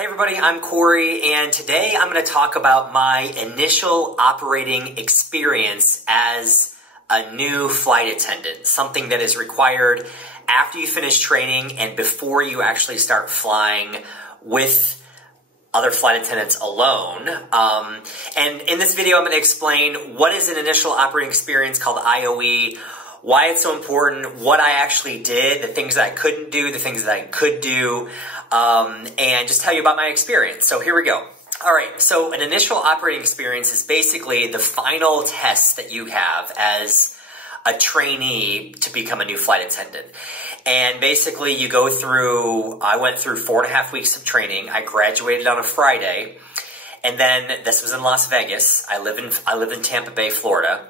Hey everybody, I'm Corey, and today I'm going to talk about my initial operating experience as a new flight attendant, something that is required after you finish training and before you actually start flying with other flight attendants alone. And in this video, I'm going to explain what is an initial operating experience called IOE, why it's so important, what I actually did, the things that I couldn't do, the things that I could do, and just tell you about my experience. So here we go. All right, so an initial operating experience is basically the final test that you have as a trainee to become a new flight attendant. And basically you go through, I went through 4.5 weeks of training. I graduated on a Friday, and then this was in Las Vegas. I live in Tampa Bay, Florida.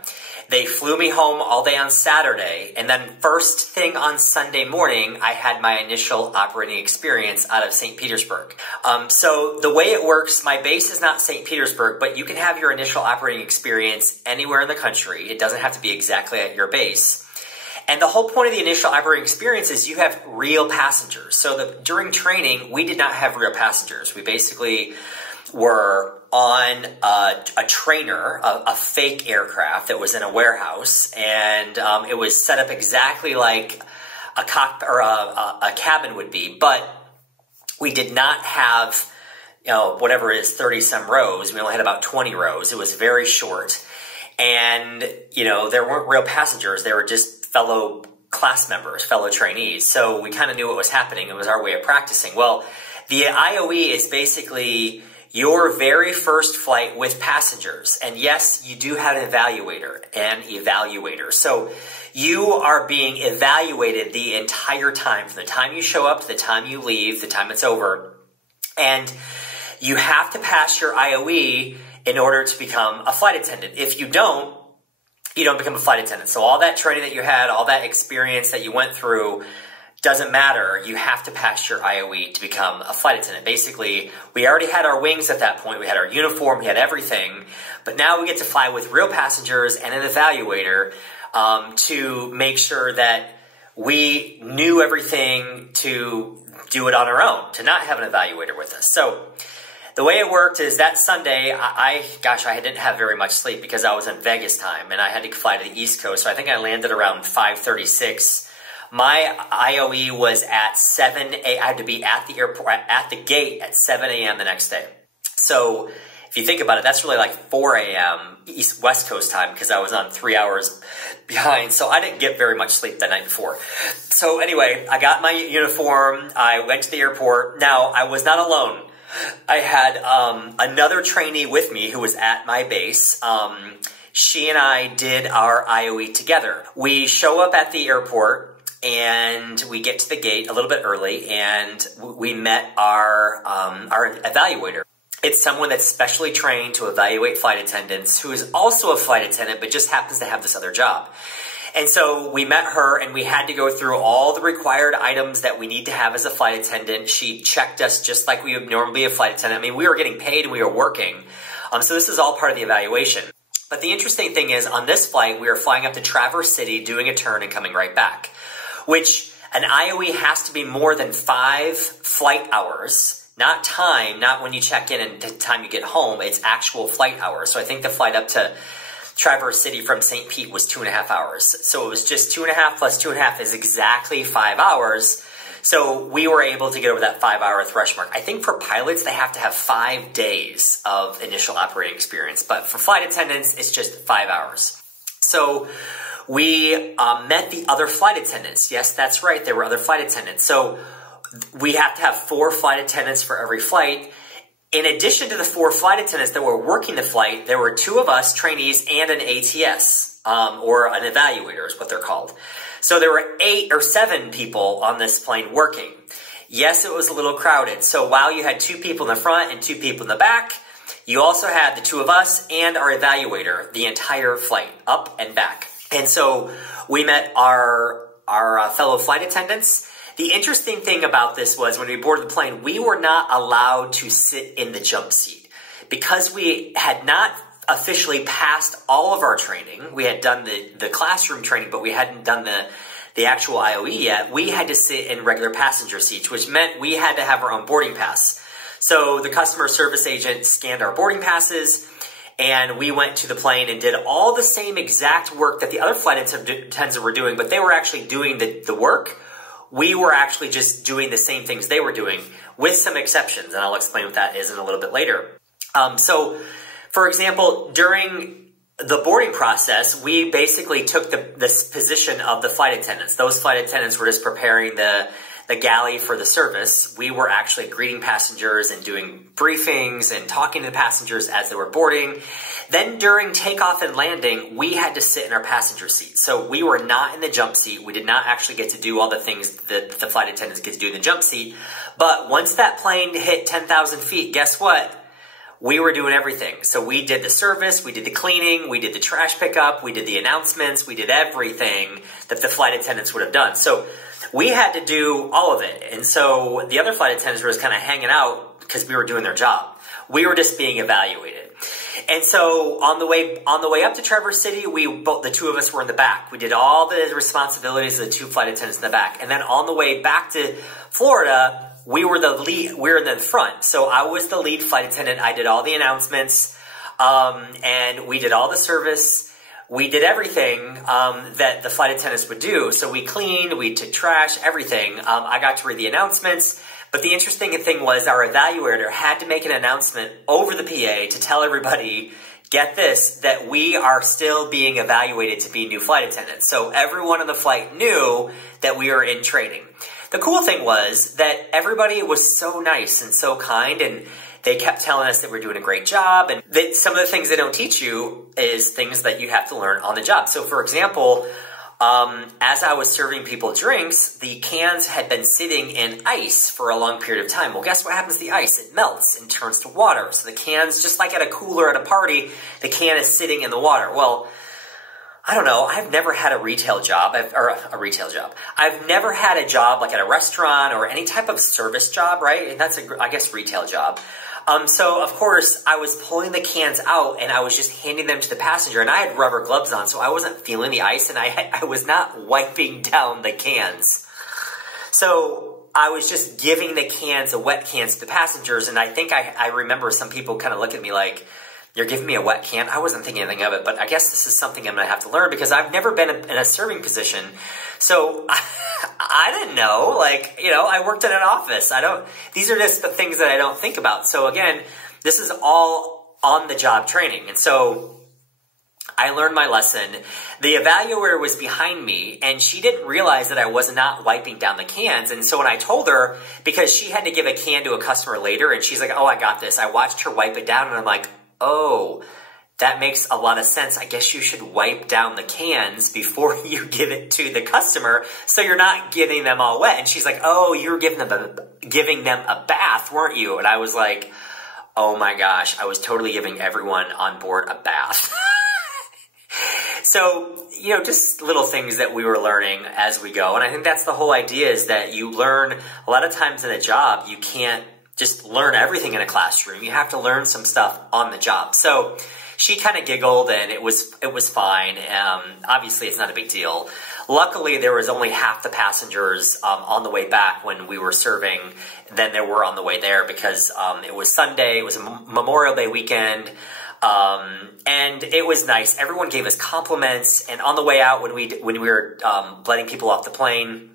They flew me home all day on Saturday, and then first thing on Sunday morning, I had my initial operating experience out of St. Petersburg. So the way it works, my base is not St. Petersburg, but you can have your initial operating experience anywhere in the country. It doesn't have to be exactly at your base. And the whole point of the initial operating experience is you have real passengers. So during training, we did not have real passengers. We basically were on a trainer, a fake aircraft that was in a warehouse, and it was set up exactly like a cockpit or a cabin would be, but we did not have, whatever it is, 30-some rows. We only had about 20 rows. It was very short, and there weren't real passengers. They were just fellow class members, fellow trainees. So we kind of knew what was happening. It was our way of practicing. Well, the IOE is basically your very first flight with passengers. And yes, you do have an evaluator. So you are being evaluated the entire time, from the time you show up to the time you leave, the time it's over. And you have to pass your IOE in order to become a flight attendant. If you don't become a flight attendant. So all that training that you had, all that experience that you went through, doesn't matter. You have to pass your IOE to become a flight attendant. Basically, we already had our wings at that point. We had our uniform, we had everything. But now we get to fly with real passengers and an evaluator to make sure that we knew everything to do it on our own, to not have an evaluator with us. So the way it worked is that Sunday, I didn't have very much sleep because I was in Vegas time and I had to fly to the East Coast. So I think I landed around 5:36. My IOE was at 7 a.m. I had to be at the airport, at the gate at 7 a.m. the next day. So if you think about it, that's really like 4 a.m. West Coast time because I was on 3 hours behind. So I didn't get very much sleep that night before. So anyway, I got my uniform. I went to the airport. Now, I was not alone. I had another trainee with me who was at my base. She and I did our IOE together. We show up at the airport, and we get to the gate a little bit early, and we met our evaluator. It's someone that's specially trained to evaluate flight attendants, who is also a flight attendant, but just happens to have this other job. And so we met her, and we had to go through all the required items that we need to have as a flight attendant. She checked us just like we would normally be a flight attendant. I mean, we were getting paid and we were working. So this is all part of the evaluation. But the interesting thing is, on this flight, we were flying up to Traverse City, doing a turn and coming right back, which an IOE has to be more than 5 flight hours, not time, not when you check in and the time you get home. It's actual flight hours. So I think the flight up to Traverse City from St. Pete was 2.5 hours. So it was just 2.5 plus 2.5 is exactly 5 hours. So we were able to get over that 5-hour threshold. I think for pilots, they have to have 5 days of initial operating experience. But for flight attendants, it's just 5 hours. So we met the other flight attendants. Yes, that's right. There were other flight attendants. So we have to have 4 flight attendants for every flight. In addition to the 4 flight attendants that were working the flight, there were 2 of us, trainees, and an ATS, or an evaluator is what they're called. So there were 8 or 7 people on this plane working. Yes, it was a little crowded. So while you had 2 people in the front and 2 people in the back, you also had the 2 of us and our evaluator the entire flight, up and back. And so we met our fellow flight attendants. The interesting thing about this was when we boarded the plane, we were not allowed to sit in the jump seat because we had not officially passed all of our training. We had done the classroom training, but we hadn't done the actual IOE yet. We had to sit in regular passenger seats, which meant we had to have our own boarding pass. So the customer service agent scanned our boarding passes, and we went to the plane and did all the same exact work that the other flight attendants were doing, but they were actually doing the work. We were actually just doing the same things they were doing, with some exceptions, and I'll explain what that is in a little bit later. So, for example, during the boarding process, we basically took this position of the flight attendants. Those flight attendants were just preparing the galley for the service. We were actually greeting passengers and doing briefings and talking to the passengers as they were boarding. Then during takeoff and landing, we had to sit in our passenger seat. So we were not in the jump seat. We did not actually get to do all the things that the flight attendants get to do in the jump seat. But once that plane hit 10,000 feet, guess what? We were doing everything. So we did the service, we did the cleaning, we did the trash pickup, we did the announcements, we did everything that the flight attendants would have done. So we had to do all of it. And so the other flight attendants were just kind of hanging out because we were doing their job. We were just being evaluated. And so on the way up to Traverse City, the two of us were in the back. We did all the responsibilities of the two flight attendants in the back. And then on the way back to Florida, we were the lead. We were in the front. So I was the lead flight attendant. I did all the announcements, and we did all the service. We did everything that the flight attendants would do. So we cleaned, we took trash, everything. I got to read the announcements. But the interesting thing was our evaluator had to make an announcement over the PA to tell everybody, get this, that we are still being evaluated to be new flight attendants. So everyone on the flight knew that we were in training. The cool thing was that everybody was so nice and so kind, and they kept telling us that we're doing a great job, and that some of the things they don't teach you is things that you have to learn on the job. So for example, as I was serving people drinks, the cans had been sitting in ice for a long period of time. Well, guess what happens to the ice? It melts and turns to water. So the cans, just like at a cooler at a party, the can is sitting in the water. Well, I don't know. I've never had a retail job, I've never had a job like at a restaurant or any type of service job, right? And that's I guess, retail job. So of course I was pulling the cans out and I was just handing them to the passenger, and I had rubber gloves on, so I wasn't feeling the ice, and I was not wiping down the cans. So I was just giving the cans, the wet cans, to the passengers, and I think I remember some people kind of look at me like, you're giving me a wet can? I wasn't thinking anything of it, but I guess this is something I'm going to have to learn because I've never been in a serving position. So I didn't know, I worked in an office. These are just the things that I don't think about. So again, this is all on the job training. And so I learned my lesson. The evaluator was behind me, and she didn't realize that I was not wiping down the cans. And so when I told her, because she had to give a can to a customer later, and she's like, oh, I got this. I watched her wipe it down, and I'm like, oh, that makes a lot of sense. I guess you should wipe down the cans before you give it to the customer so you're not getting them all wet. And she's like, oh, you were giving them a bath, weren't you? And I was like, oh my gosh, I was totally giving everyone on board a bath. So, just little things that we were learning as we go. And I think that's the whole idea, is that you learn a lot of times in a job. You can't just learn everything in a classroom. You have to learn some stuff on the job. So she kind of giggled, and it was fine. Obviously, it's not a big deal. Luckily, there was only half the passengers on the way back when we were serving than there were on the way there, because it was Sunday. It was a Memorial Day weekend. And it was nice. Everyone gave us compliments. And on the way out, when we were letting people off the plane,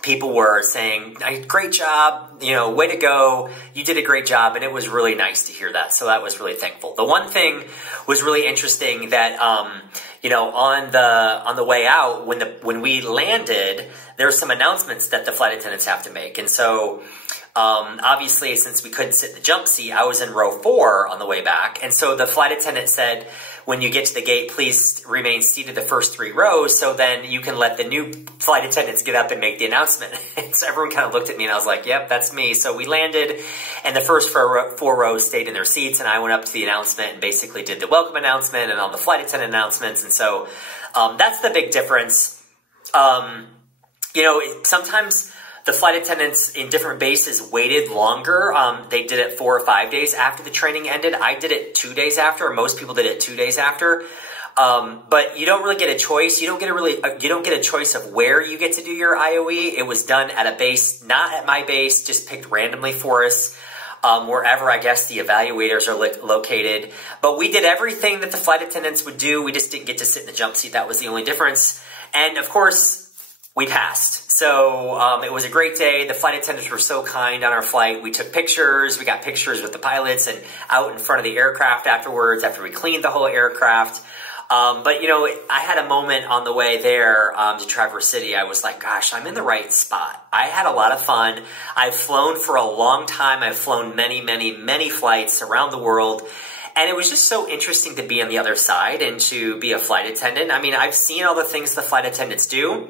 people were saying, great job, way to go, you did a great job, and it was really nice to hear that. So that was really thankful. The one thing was really interesting that, on the way out, when we landed, there were some announcements that the flight attendants have to make. And so, obviously, since we couldn't sit in the jump seat, I was in row 4 on the way back. And so the flight attendant said, when you get to the gate, please remain seated the first 3 rows, so then you can let the new flight attendants get up and make the announcement. And so everyone kind of looked at me, and I was like, yep, that's me. So we landed, and the first 4 rows stayed in their seats, and I went up to the announcement and basically did the welcome announcement and all the flight attendant announcements. And so that's the big difference. Sometimes the flight attendants in different bases waited longer. They did it 4 or 5 days after the training ended. I did it 2 days after, or most people did it 2 days after. But you don't really get a choice. You don't get a choice of where you get to do your IOE. It was done at a base, not at my base, just picked randomly for us. wherever I guess the evaluators are located. But we did everything that the flight attendants would do. We just didn't get to sit in the jump seat. That was the only difference. And of course, we passed. So it was a great day. The flight attendants were so kind on our flight. We took pictures. We got pictures with the pilots and out in front of the aircraft afterwards, after we cleaned the whole aircraft. But, you know, I had a moment on the way there to Traverse City. I was like, gosh, I'm in the right spot. I had a lot of fun. I've flown for a long time. I've flown many, many, many flights around the world. And it was just so interesting to be on the other side and to be a flight attendant. I mean, I've seen all the things the flight attendants do.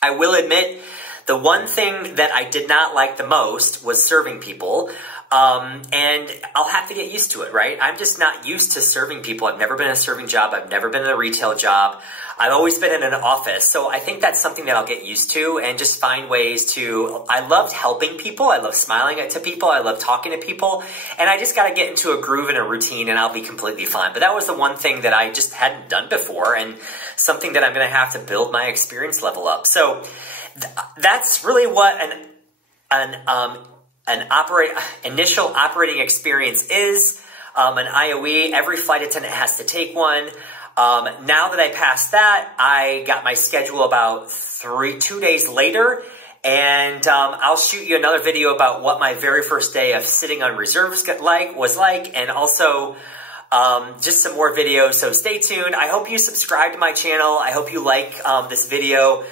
I will admit, the one thing that I did not like the most was serving people. And I'll have to get used to it, right? I'm just not used to serving people. I've never been in a serving job. I've never been in a retail job. I've always been in an office. So I think that's something that I'll get used to and just find ways to, I loved helping people. I love smiling to people. I love talking to people. And I just got to get into a groove and a routine and I'll be completely fine. But that was the one thing that I just hadn't done before and something that I'm going to have to build my experience level up. So that's really what initial operating experience is. An IOE, every flight attendant has to take one. Now that I passed that, I got my schedule about 2 days later, and I'll shoot you another video about what my very first day of sitting on reserves was like, and also just some more videos, so stay tuned. I hope you subscribe to my channel. I hope you like this video.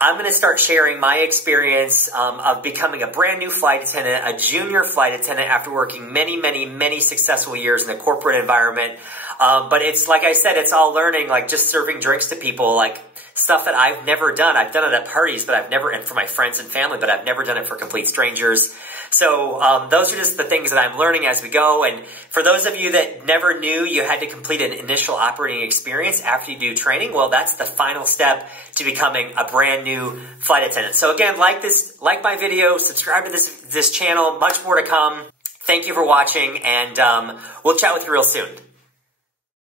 I'm going to start sharing my experience of becoming a brand new flight attendant, a junior flight attendant after working many, many, many successful years in the corporate environment. But it's, like I said, it's all learning, like just serving drinks to people, like stuff that I've never done. I've done it at parties, but I've never, and for my friends and family, but I've never done it for complete strangers. So those are just the things that I'm learning as we go. And for those of you that never knew you had to complete an initial operating experience after you do training, well, that's the final step to becoming a brand new flight attendant. So again, like my video, subscribe to this channel, much more to come. Thank you for watching, and we'll chat with you real soon.